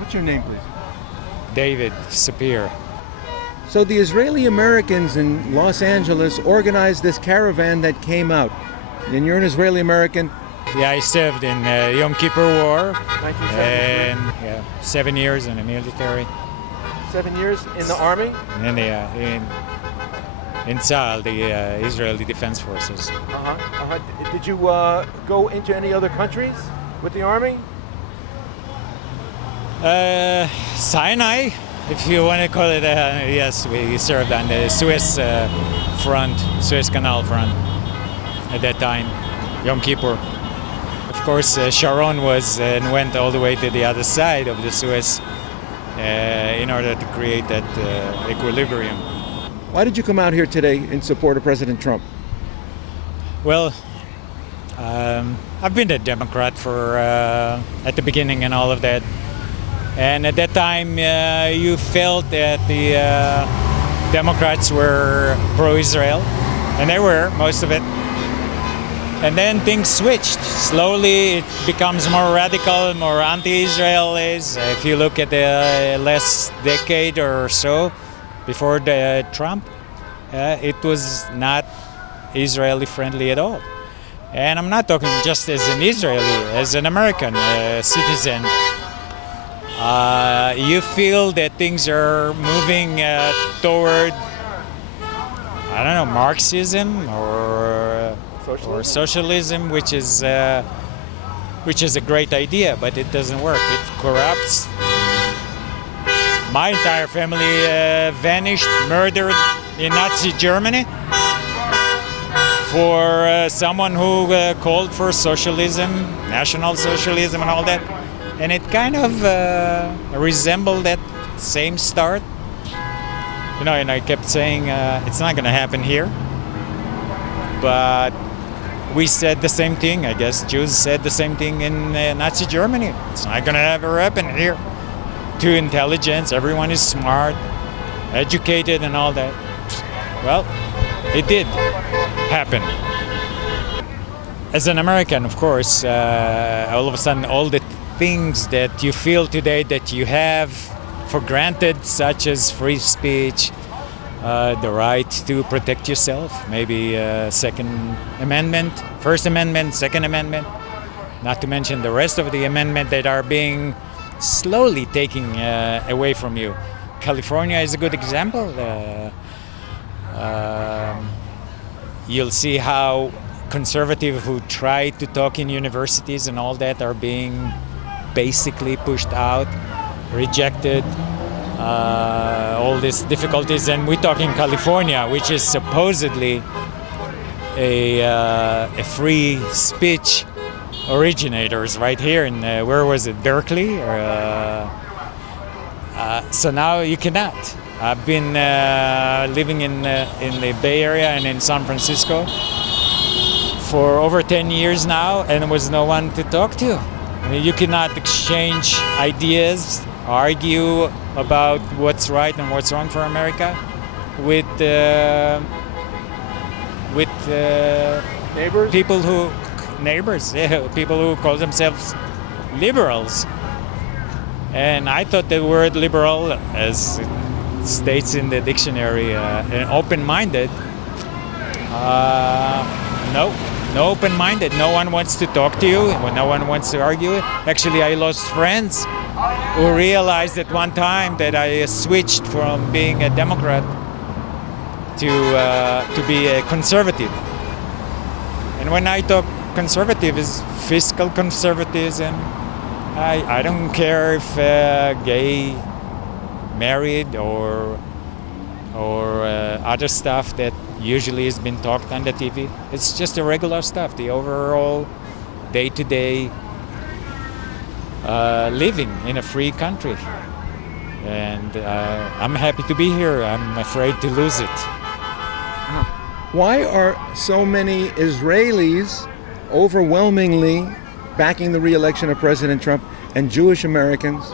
What's your name, please? David Sapir. So the Israeli Americans in Los Angeles organized this caravan that came out. And you're an Israeli American? Yeah, I served in Yom Kippur War 1973. and 7 years in the military. 7 years in the army? And in Tzal, the Israeli Defense Forces. Did you go into any other countries with the army? Sinai, if you want to call it. Yes, we served on the Suez front, Suez Canal front at that time, Yom Kippur. Of course, Sharon went all the way to the other side of the Suez in order to create that equilibrium. Why did you come out here today in support of President Trump? Well, I've been a Democrat for at the beginning and all of that. And at that time, you felt that the Democrats were pro-Israel, and they were, most of it. And then things switched. Slowly, it becomes more radical, more anti-Israelis. If you look at the last decade or so, before Trump, it was not Israeli-friendly at all. And I'm not talking just as an Israeli, as an American citizen. You feel that things are moving toward, I don't know, Marxism or socialism, which is a great idea, but it doesn't work. It corrupts. My entire family vanished, murdered in Nazi Germany for someone who called for socialism, National Socialism and all that. And it kind of resembled that same start. You know, and I kept saying, it's not going to happen here. But we said the same thing. I guess Jews said the same thing in Nazi Germany. It's not going to ever happen here. Too intelligent, everyone is smart, educated and all that. Well, it did happen. As an American, of course, all of a sudden, all the things that you feel today that you have for granted, such as free speech, the right to protect yourself, maybe Second Amendment, First Amendment, Second Amendment, not to mention the rest of the amendment that are being slowly taken away from you. California is a good example. You'll see how conservatives who try to talk in universities and all that are being basically pushed out, rejected, all these difficulties. And we're talking California, which is supposedly a free speech originators right here in, where was it, Berkeley? So now you cannot. I've been living in the Bay Area and in San Francisco for over 10 years now, and there was no one to talk to. I mean, you cannot exchange ideas, argue about what's right and what's wrong for America with Neighbors? people who call themselves liberals. And I thought the word liberal, as it states in the dictionary, open-minded. No open-minded. No one wants to talk to you. No one wants to argue. Actually, I lost friends who realized at one time that I switched from being a Democrat to be a conservative. And when I talk conservative, is fiscal conservatism. I don't care if gay, married, or other stuff that usually has been talked on the TV. It's just the regular stuff, the overall day-to-day living in a free country. And I'm happy to be here. I'm afraid to lose it. Why are so many Israelis overwhelmingly backing the re-election of President Trump, and Jewish Americans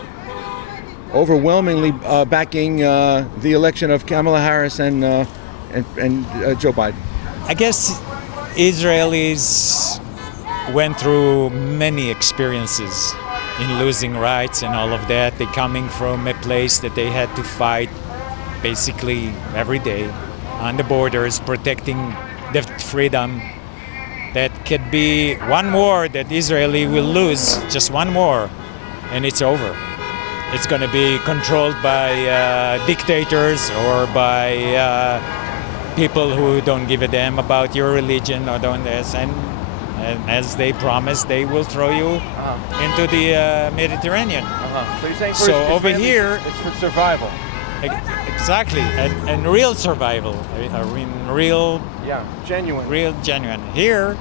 overwhelmingly backing the election of Kamala Harris and Joe Biden? I guess Israelis went through many experiences in losing rights and all of that. They're coming from a place that they had to fight basically every day on the borders, protecting the freedom. That could be one war that Israeli will lose, just one war, and it's over. It's going to be controlled by dictators or by people who don't give a damn about your religion or don't this. And as they promised, they will throw you into the Mediterranean. So you're saying So over here, it's for survival. Exactly, and real survival. I mean, real, genuine. Here,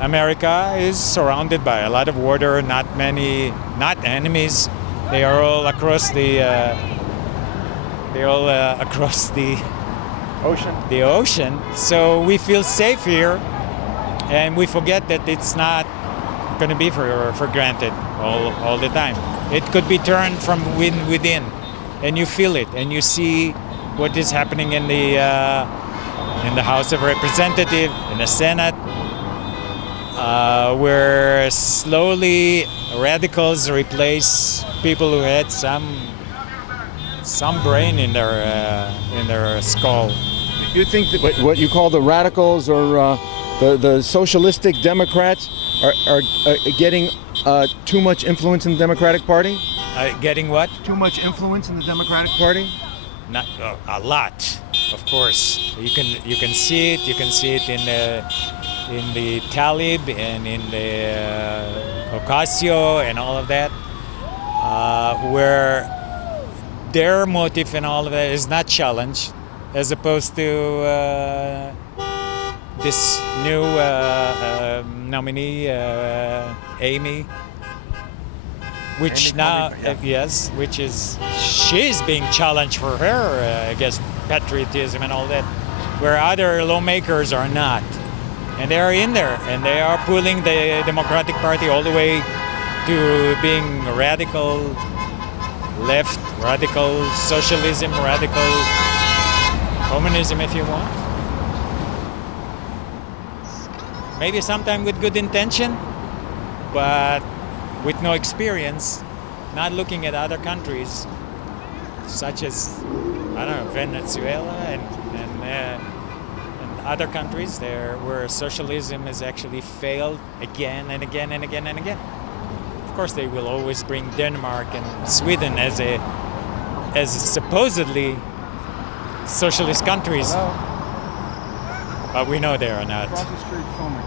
America is surrounded by a lot of water. Not enemies. They are all across the. Across the Ocean. The ocean. So we feel safe here, and we forget that it's not going to be for granted all the time. It could be turned from within. And you feel it, and you see what is happening in the House of Representatives, in the Senate, where slowly radicals replace people who had some brain in their skull. You think that what you call the radicals or the socialistic Democrats are getting too much influence in the Democratic Party? Getting what? Too much influence in the Democratic Party? Not a lot, of course. You can see it. You can see it in the Talib and in the Ocasio and all of that, where their motive and all of that is not challenged, as opposed to this new nominee, Amy. Which now, she's being challenged for her, I guess, patriotism and all that, where other lawmakers are not. And they are in there, and they are pulling the Democratic Party all the way to being radical left, radical socialism, radical communism, if you want. Maybe sometime with good intention, but with no experience, not looking at other countries, such as, I don't know, Venezuela and other countries there where socialism has actually failed again and again and again and again. Of course, they will always bring Denmark and Sweden as supposedly socialist countries, but we know they are not. Across the street filming.